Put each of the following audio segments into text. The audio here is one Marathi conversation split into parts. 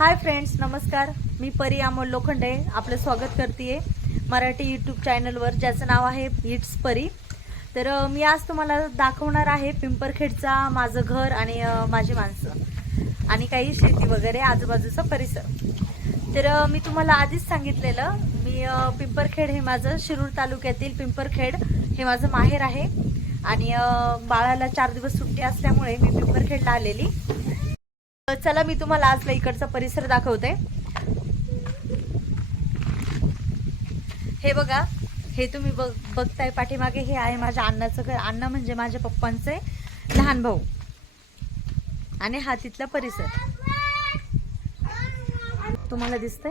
हाय फ्रेंड्स नमस्कार. मी परी अमोल लोखंडे आपलं स्वागत करते मराठी यूट्यूब चॅनलवर ज्याचं नाव आहे इट्स परी. तर मी आज तुम्हाला दाखवणार आहे पिंपरखेडचा माझं घर आणि माझी माणसं आणि काही शेती वगैरे आजूबाजूचा परिसर. तर मी तुम्हाला आधीच सांगितलेलं मी पिंपरखेड हे माझं शिरूर तालुक्यातील पिंपरखेड हे माझं माहेर आहे. आणि बाळाला चार दिवस सुट्टी असल्यामुळे मी पिंपरखेडला आलेली. चला मी तुम्हाला आजला इकडचा परिसर दाखवते. हे बघा हे तुम्ही बघ बघताय पाठीमागे हे आहे माझ्या अण्णाचं घर. अण्णा म्हणजे माझ्या पप्पांचे लहान भाऊ. आणि हा तिथला परिसर. तुम्हाला दिसतंय?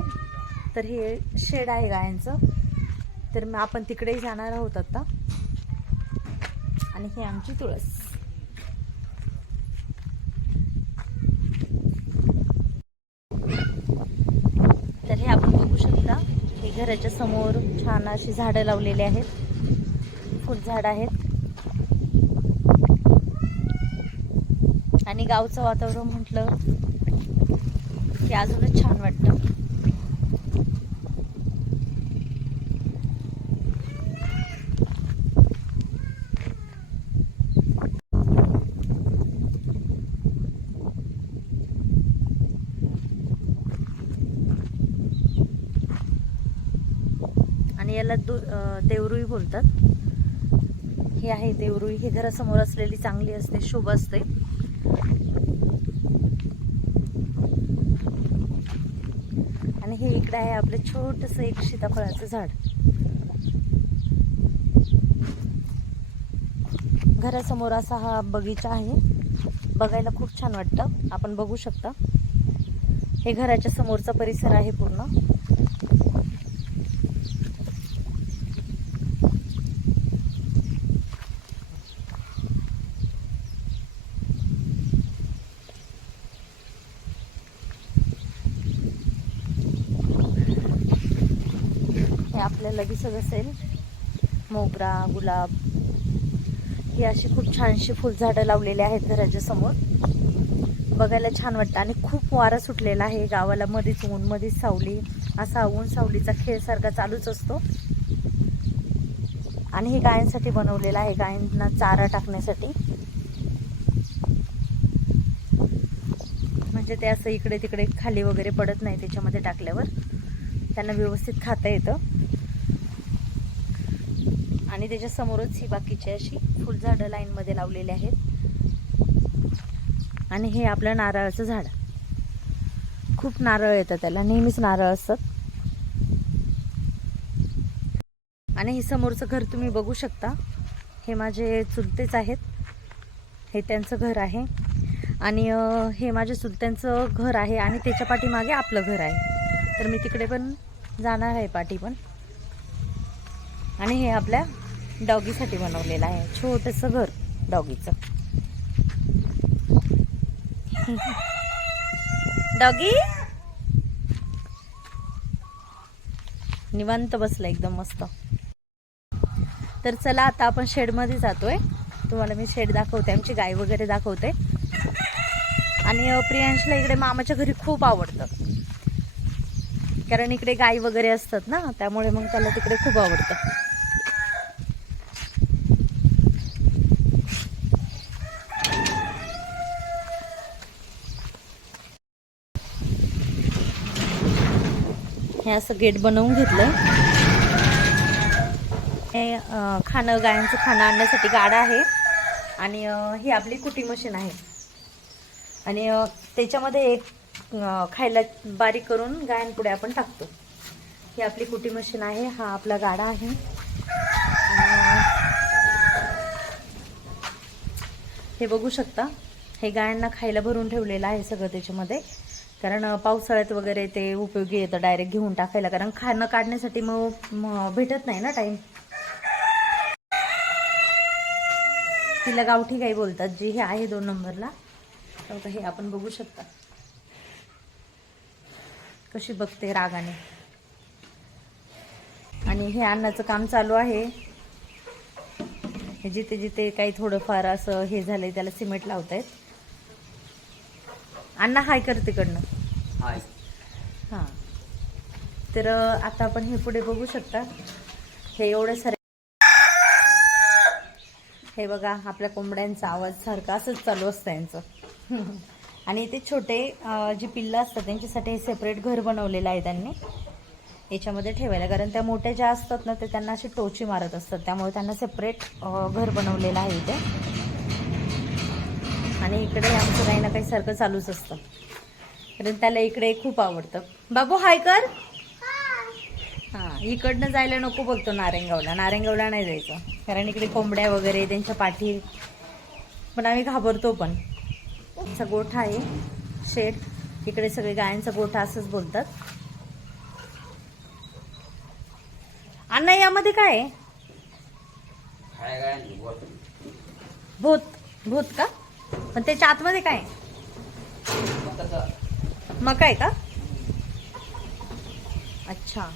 तर हे शेड आहे गायांचं. तर मग आपण तिकडेही जाणार आहोत आता. आणि ही आमची तुळस तर हे आपण बघू शकता त्याच्यासमोर छान अशी झाडं लावलेली आहेत. फुलझाड आहेत. आणि गावचं वातावरण म्हटलं की अजूनच छान वाटतं. आणि याला दु देवरुई बोलतात. हे आहे देवरुई हे घरासमोर असलेली चांगली असते शुभ असते. आणि हे इकडे आहे आपलं छोटस एक सीताफळाचं झाड. घरासमोर असा हा बगीचा आहे. बघायला खूप छान वाटतं. आपण बघू शकता. हे घराच्या समोरचा परिसर आहे पूर्ण. हे दिसत असेल मोगरा गुलाब ही अशी खूप छानशी फुलझाडं लावलेली आहेत घराच्या समोर. बघायला छान वाटतं आणि खूप वारा सुटलेला आहे गावाला मध्येच ऊन मध्येच सावली. असा ऊन सावलीचा खेळ सारखा चालूच असतो. आणि हे गायांसाठी बनवलेलं आहे गायांना चारा टाकण्यासाठी. म्हणजे ते असं इकडे तिकडे खाली वगैरे पडत नाही त्याच्यामध्ये टाकल्यावर. त्यांना व्यवस्थित खाता येतं. आणि त्याच्यासमोरच ही बाकीची अशी फुलझाडं लाईनमध्ये लावलेली आहेत. आणि हे आपलं नारळाचं झाड. खूप नारळ येतं त्याला नेहमीच नारळ असतात. आणि हे समोरचं घर तुम्ही बघू शकता. हे माझे चुलतेच आहेत. हे त्यांचं घर आहे. आणि हे माझ्या चुलत्यांचं घर आहे आणि त्याच्या पाठीमागे आपलं घर आहे. तर मी तिकडे पण जाणार आहे पाठी पण आणि हे आपल्या डॉगीसाठी बनवलेलं आहे. छोटंसं घर डॉगीचं. डॉगी? निवांत बसला एकदम मस्त. तर चला आता आपण शेडमध्ये जातोय. तुम्हाला मी शेड दाखवते आमची गाय वगैरे दाखवते. आणि प्रियांशला इकडे मामाच्या घरी खूप आवडतं. कारण इकडे गाय वगैरे असतात ना त्यामुळे मग त्याला तिकडे खूप आवडतं. हे असं गेट बनवून घेतलं हे खाणं गायांचं खाणं आणण्यासाठी गाडा आहे. आणि ही आपली कुटी मशीन आहे. आणि त्याच्यामध्ये एक खायला बारीक करून गायांपुढे आपण टाकतो. ही आपली कुटी मशीन आहे. हा आपला गाडा आहे. हे बघू शकता. हे गायांना खायला भरून ठेवलेलं आहे सगळं त्याच्यामध्ये. कारण पावसाळ्यात वगैरे ते उपयोगी येतं डायरेक्ट घेऊन टाकायला. कारण खाणं काढण्यासाठी मग भेटत नाही ना टाईम तिला गावठी गाई बोलतात जी हे आहे दोन नंबरला. तर आता हे आपण बघू शकता. कशी बघते रागाने. आणि हे अन्नाचं काम चालू आहे. हे जिथे जिथे काही थोडंफार असं हे झालंय त्याला सिमेंट लावतायत. अण्णा हाय कर तिकडनं. हाय. हां. तर आता आपण हे पुढे बघू शकता. हे एवढे सारे हे बघा आपल्या कोंबड्यांचा आवाज सारखा असंच चालू असतं यांचं. आणि इथे छोटे जी पिल्लं असतात त्यांच्यासाठी हे सेपरेट घर बनवलेलं आहे त्यांनी. याच्यामध्ये ठेवायला कारण त्या मोठ्या ज्या असतात ना ते त्यांना अशी टोची मारत असतात. त्यामुळे त्यांना सेपरेट घर बनवलेलं आहे इथे. आणि इकडे आमचं काही ना काही सारखं चालूच असतं. कारण त्याला इकडे खूप आवडतं. बाबू हाय कर. हां इकडनं जायला नको बोलतो नारेंगावला. नारेंगावला नाही जायचं. कारण इकडे कोंबड्या वगैरे त्यांच्या पाठी. पण आम्ही घाबरतो पण. आमचा गोठा आहे शेड. इकडे सगळे गायांचा गोठा असंच बोलतात. अण्णा यामध्ये काय आहे. भूत. भूत का? पण त्याच्या आतमध्ये काय? मग मका आहे का? अच्छा.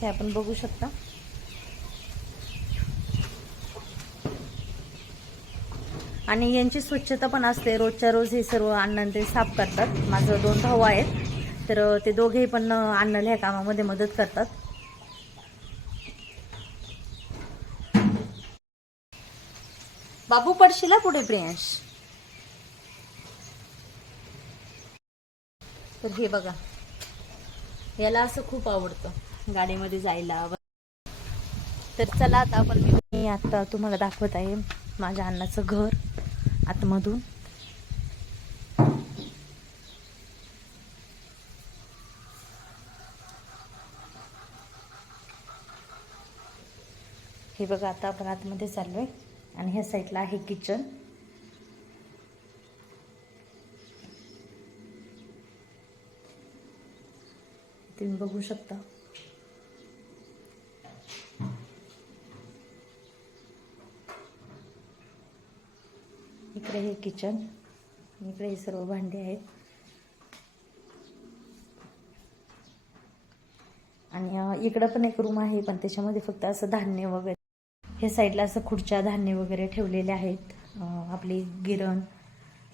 हे आपण बघू शकता. आणि यांची स्वच्छता पण असते. रोजच्या रोज हे सर्व अन्न ते साफ करतात. माझं दोन भाऊ आहेत. तर ते दोघेही पण अण्णाला ह्या कामामध्ये मदत करतात. बाबू पडशील पुढे प्रियांश तर हे बघा. याला असं खूप आवडतं गाडीमध्ये जायला तर चला आता आपण मी आता तुम्हाला दाखवत आहे माझ्या अण्णाचं घर आतमधून. हे बघा आता आपण आतमध्ये चाललोय. आणि ह्या साईडला आहे किचन. तुम्ही बघू शकता. इकडे हे किचन इकडे हे सर्व भांडे आहेत. आणि इकडं पण एक रूम आहे पण त्याच्यामध्ये फक्त असं धान्य वगैरे हे साईडला असं खुर्च्या धान्य वगैरे ठेवलेले आहेत. आपली गिरण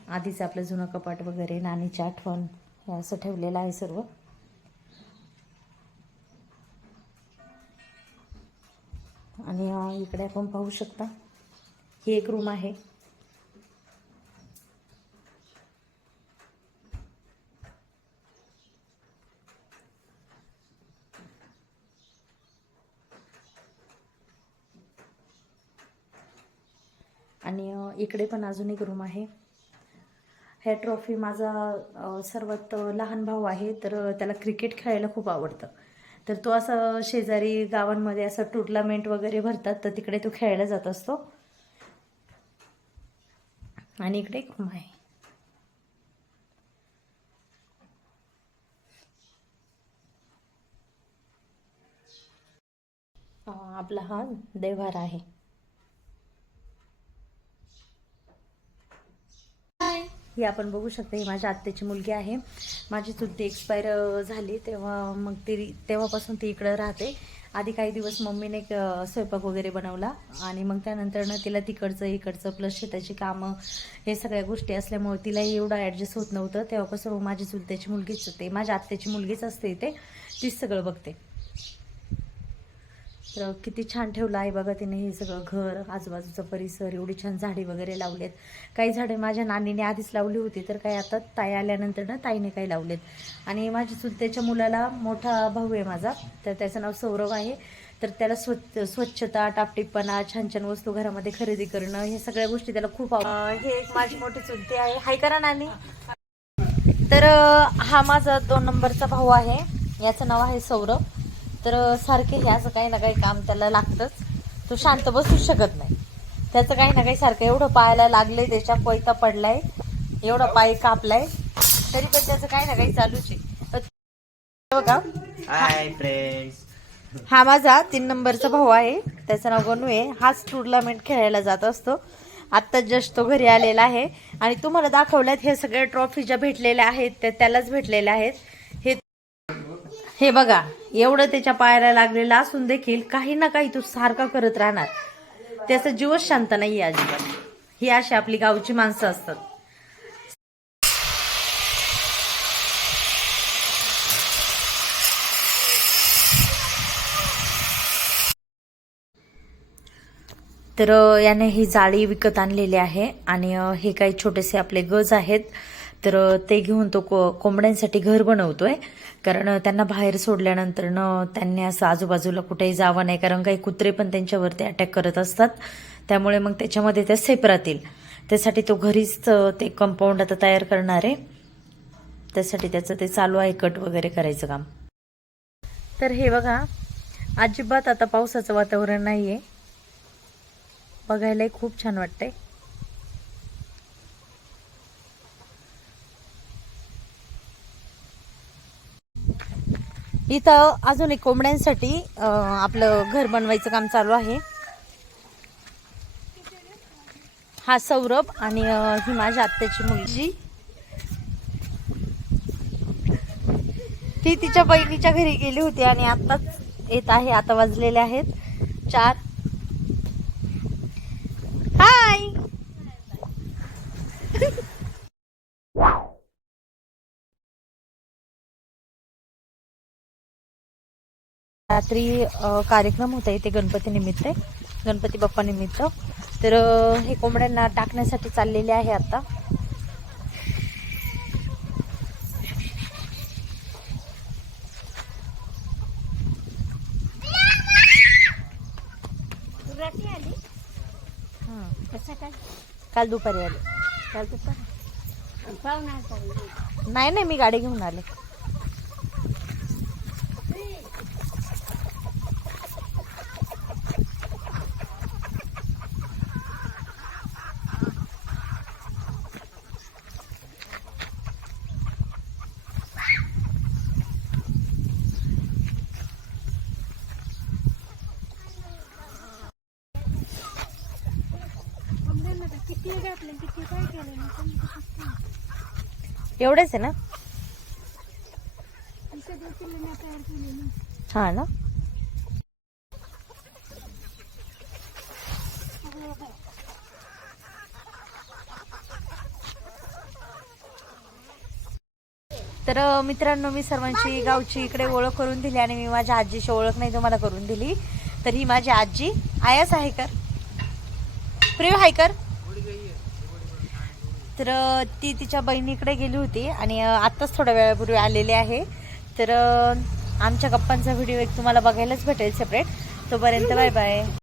आधीचं आपलं जुनं कपाट वगैरे नाणीची आठवण हे असं ठेवलेलं आहे सर्व. आणि इकडे आपण पाहू शकता ही एक रूम आहे आणि अं, इकडे पण अजून एक रूम आहे. ह्या ट्रॉफी माझा सर्वात लहान भाऊ आहे तर त्याला क्रिकेट खेळायला खूप आवडतं. तर तो असं शेजारी गावांमध्ये असं टुर्नामेंट वगैरे भरतात तर तिकडे तो खेळायला जात असतो. आणि इकडे एक रूम आहे. आपला हा देवार आहे. ही आपण बघू शकता ही माझ्या आत्याची मुलगी आहे. माझी चुलती एक्सपायर झाली तेव्हा मग ती तेव्हापासून ती इकडं राहते. आधी काही दिवस मम्मीने एक, स्वयंपाक वगैरे बनवला आणि मग त्यानंतरनं तिला तिकडचं इकडचं प्लस शेताची कामं हे सगळ्या गोष्टी असल्यामुळे तिलाही एवढं ॲडजस्ट होत नव्हतं. तेव्हापासून माझी चुलत्याची मुलगीच होते माझ्या आत्याची मुलगीच असते इथे तीच सगळं बघते. तर किती छान ठेवलं आहे बघा तिने हे सगळं घर आजूबाजूचा परिसर एवढी छान झाडे वगैरे लावलेत. काही झाडे माझ्या नानीने आधीच लावली होती तर काही आता ताई आल्यानंतर ना ताईने काही लावलेत. आणि माझ्या चुलत्याच्या मुलाला मोठा भाऊ आहे माझा तर त्याचं नाव सौरभ आहे. तर त्याला स्वच्छ स्वच्छता टापटीपणा छान छान वस्तू घरामध्ये खरेदी करणं हे सगळ्या गोष्टी त्याला खूप आव हे एक माझी मोठी चुलती आहे. हाय करा नानी. तर हा माझा दोन नंबरचा भाऊ आहे. याचं नाव आहे सौरभ. तर सारखे हे असं काही ना काही काम त्याला लागतंच. तो शांत बसू शकत नाही. त्याचं काही ना काही सारखं एवढं पायाला लागलंय त्याच्या कोयता पडलाय एवढा पाय कापलाय. तरी पण त्याचं काही ना काही चालूच आहे. बघा हाय फ्रेंड्स हा माझा तीन नंबरचा भाऊ आहे. त्याचं नाव गणू आहे. हाच टुर्नामेंट खेळायला जात असतो. आत्ता जस्ट तो घरी आलेला आहे. आणि तुम्हाला दाखवल्यात हे सगळ्या ट्रॉफी ज्या भेटलेल्या आहेत त्या त्यालाच भेटलेल्या आहेत. हे हे बघा एवढं त्याच्या पायाला लागलेलं असून देखील काही ना काही तो सारखा करत राहणार. त्याचा जीवच शांत नाही अजिबात. ही अशी आपली गावची माणसं असतात. तर याने ही जाळी विकत आणलेली आहे आणि हे काही छोटेसे आपले गज आहेत. तर ते घेऊन तो को कोंबड्यांसाठी घर बनवतोय. कारण त्यांना बाहेर सोडल्यानंतर न त्यांनी असं आजूबाजूला कुठेही जावं नाही. कारण काही कुत्रे पण त्यांच्यावरती अटॅक करत असतात. त्यामुळे मग त्याच्यामध्ये त्या सेफ राहतील त्यासाठी तो घरीच ते कंपाऊंड आता तयार करणार आहे. त्यासाठी त्याचं ते चालू आहे कट वगैरे करायचं काम. तर हे बघा अजिबात आता पावसाचं वातावरण नाही आहे बघायलाही खूप छान वाटतंय. इथं अजून एक कोंबड्यांसाठी आपलं घर बनवायचं काम चालू आहे. हा सौरभ आणि ही माझ्या आत्याची मुलगी. ती तिच्या बहिणीच्या घरी गेली होती आणि आत्ताच येत आहे आता वाजलेले आहेत चार. रात्री कार्यक्रम होता इथे गणपती निमित्त. गणपती बाप्पा निमित्त. तर हे कोंबड्यांना टाकण्यासाठी चाललेले आहे आता. हं. काल दुपारी आले. काल दुपारी? नाही नाही मी गाडी घेऊन आले. एवढेच आहे ना? हा ना? तर मित्रांनो मी सर्वांची गावची इकडे ओळख करून दिली आणि मी माझ्या आजीची ओळख नाही तुम्हाला करून दिली. तर ही माझी आजी आयास आहे कर प्रिय हाय कर तर ती तिच्या बहिणीकडे गेली होती आणि आत्ताच थोड्या वेळापूर्वी आलेली आहे. तर आमच्या गप्पांचा व्हिडिओ एक तुम्हाला बघायलाच भेटेल सेपरेट तोपर्यंत बाय बाय